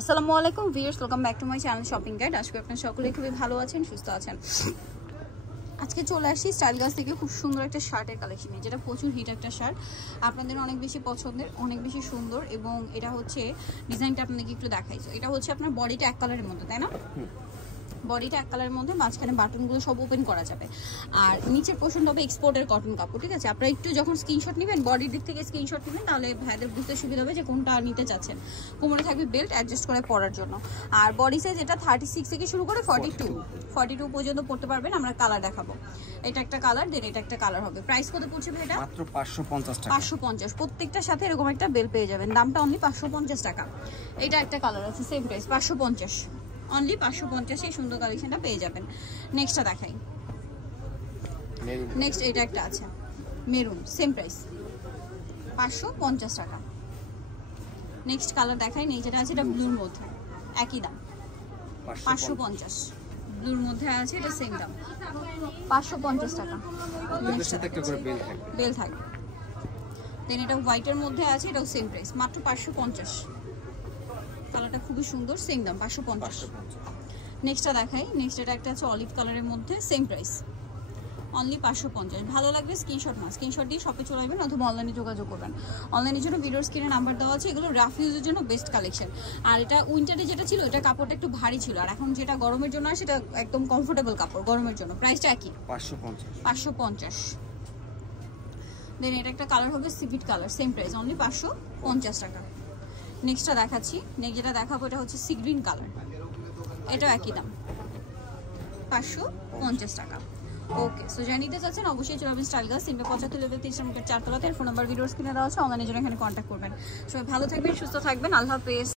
আসসালামু আলাইকুম viewers, welcome back to my channel shopping guide. আশা করি আপনারা সকলেই খুবই ভালো আছেন, সুস্থ আছেন। আজকে চলে আসছি স্টাইল গাছ থেকে খুব সুন্দর একটা শার্টের কালেকশন নিয়ে, যেটা প্রচুর হিট একটা শার্ট, আপনাদের অনেক বেশি পছন্দের, অনেক বেশি সুন্দর। এবং এটা হচ্ছে ডিজাইনটা আপনাদেরকে একটু দেখাইছো। এটা হচ্ছে আপনার বডিটা এক কালারের মধ্যে, তাই না? বডিটা এক কালারের মধ্যে, মাঝখানে বাটনগুলো সব ওপেন করা যাবে। আর নিচের পোর্শনটা হবে এক্সপোর্টের কটন কাপড়, ঠিক আছে? আপনারা একটু যখন স্ক্রিনশট নেবেন, বডির দিক থেকে স্ক্রিনশট নেবেন, তাহলে ভাইদের বুঝতে সুবিধা হবে যে কোনটা নিতে চাচ্ছেন। কোমরে থাকবে বেল্ট অ্যাডজাস্ট করে পরার জন্য। আর বডি সাইজ এটা 36 থেকে শুরু করে 42 পর্যন্ত পড়তে পারবেন। আমরা কালার দেখাবো। এটা একটা কালার, দেন এটা একটা কালার হবে। প্রাইস কত পড়ছে ভাই? এটা মাত্র 550 টাকা। 550, প্রত্যেকটার সাথে এরকম একটা বেল পেয়ে যাবেন। দামটা অনলি 550 টাকা। এটা একটা কালার আছে, সেম প্রাইস 550, অনলি 550 এই সুন্দর কালেকশনটা পেয়ে যাবেন। নেক্সটটা দেখাই। নেক্সট এটা একটা আছে মেরুন, সেম প্রাইস 550 টাকা। নেক্সট কালার দেখাই। নেই যেটা আছে এটা ব্লুর মধ্যে, একই দাম 550। ব্লুর মধ্যে আছে, এটা সেম দাম 550 টাকা। এর সাথে একটা করে বেল থাকবে। দেন এটা হোয়াইটের মধ্যে আছে, এটাও সেম প্রাইস, মাত্র 550। কালারটা খুবই সুন্দর, সেম দাম 550। নেক্সটটা দেখাই। নেক্সট এটা একটা আছে অলিভ কালারের মধ্যে, সেম প্রাইস, অনলি 550। ভালো লাগবে স্ক্রিনশট না, স্ক্রিনশট দিয়ে শপে চলে আসবেন অথবা অনলাইনে যোগাযোগ করবেন। অনলাইনের জন্য ভিডিওর স্ক্রিনে নাম্বার দেওয়া আছে। এগুলো রাফ ইউজের জন্য বেস্ট কালেকশন। আর এটা উইন্টারে যেটা ছিল, এটা কাপড়টা একটু ভারী ছিল, আর এখন যেটা গরমের জন্য সেটা একদম কমফোর্টেবল কাপড় গরমের জন্য। প্রাইসটা একই, 550। দেন এটা একটা কালার হবে সিভিট কালার, সেম প্রাইস, অনলি 550 টাকা। নেক্সটটা দেখাচ্ছি। নেক্সট যেটা দেখাবো এটা হচ্ছে সি গ্রিন কালার, এটাও একই দাম 550 টাকা। ওকে, সো যারা নিতে চাচ্ছেন অবশ্যই চলে আসবেন স্টাইল গাছ, 375 লেভেল 30 নম্বর 4 তলাতে। ফোন নাম্বার ভিডিওর স্ক্রিনে দেওয়া আছে, অনলাইনে জন্য এখানে কন্ট্যাক্ট করবেন। সবাই ভালো থাকবেন, সুস্থ থাকবেন, আল্লাহ হাফেজ।